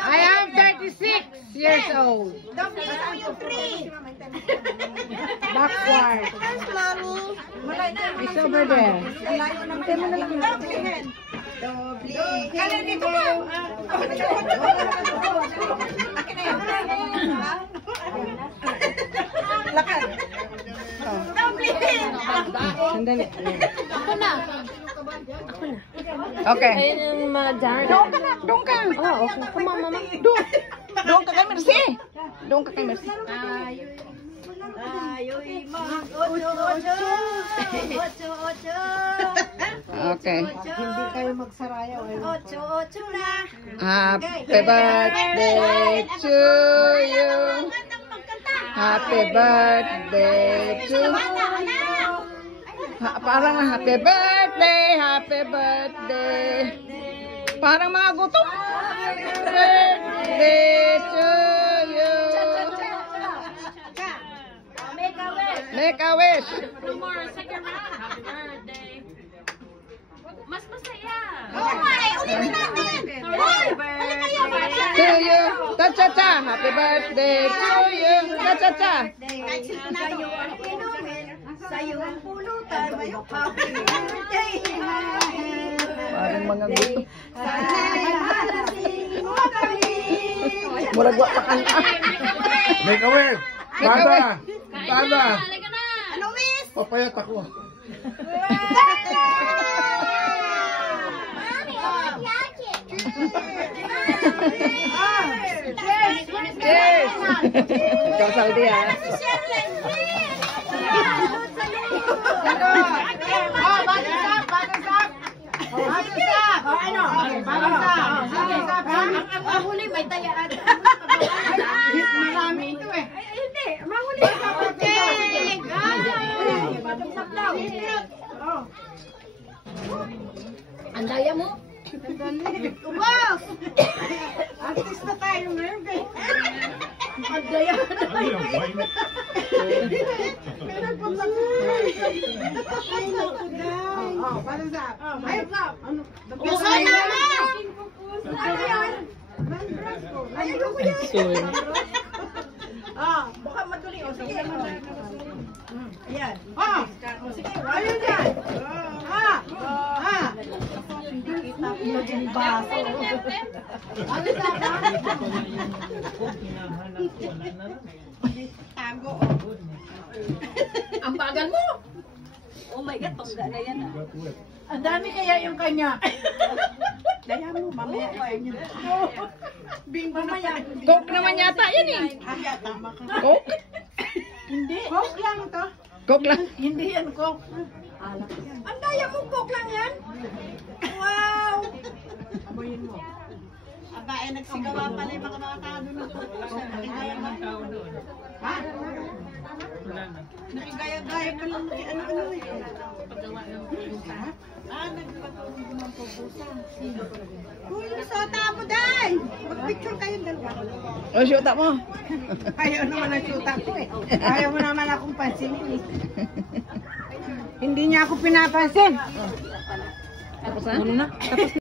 I am 36 years old. Backward. It's over there. Hintay mo na lang natin. Lakad. Sandali. Ako na. Okay. Ayun yung mga jar. Doon ka. Oh, okay. Come on, mama. Doon ka kay Mercy. Doon ka kay Mercy. Ayo'y mag-ocho-ocho. Okay. Hindi kayo magsaraya. Ocho-ocho na. Happy birthday to you. Happy birthday to you. Parang happy birthday, happy birthday. Parang mga gutom. Birthday to you. Make a wish. No more. Second round. Happy birthday. Mas masaya. Ulitin natin. Happy birthday. To you. Ta-cha-cha. Happy birthday to you. Ta-cha-cha. Kahit sa'yo ang inumin, sa'yo ang pulutan, happy birthday. Parang mga gutom. Sana'y malasing mo kami. Muragwa pa ka na. Make a wish! Tada! Tada! Halika na. Ano, miss? Papayat ako. Cheers! Ikaw, Saudi, ha? Ang huli, may tayaan. Marami ito eh. Hindi, mahuli ka. Ang daya mo? Wow! Artist na tayo ngayon eh. Ang daya mo na tayo. Usan na na! Ano yan? Ayun ko yan. Baka madali. O, sige. Ayan. Sige. Ayun yan. Hindi kita yung baso. Ano sa tago. Ang bagal mo. Oh my God, tongga na yan ah. Ang dami kaya yung kanya. Daya mo, mamaya kayo nyo. Bingo na yan. Coke naman yata yan eh. Tama ka. Coke? Hindi. Coke lang to. Coke lang. Hindi yan Coke. Ang daya mo, Coke lang yan. Wow! Amoyin mo. Aba, nagsigawa pala yung mga tao doon. Nakigaya ng tao doon. Ha? Nakigaya-gaya pa lang. Ano eh? Paggawa ng pupusa. Nagpatulong ko ng pupusa. Uy, sota mo, Day! Mag-picture kayong dalawa. O, shoota mo. Ayaw naman ang shoota ko eh. Ayaw mo naman akong pansinin eh. Hindi niya ako pinapansin. Tapos na? Tapos na.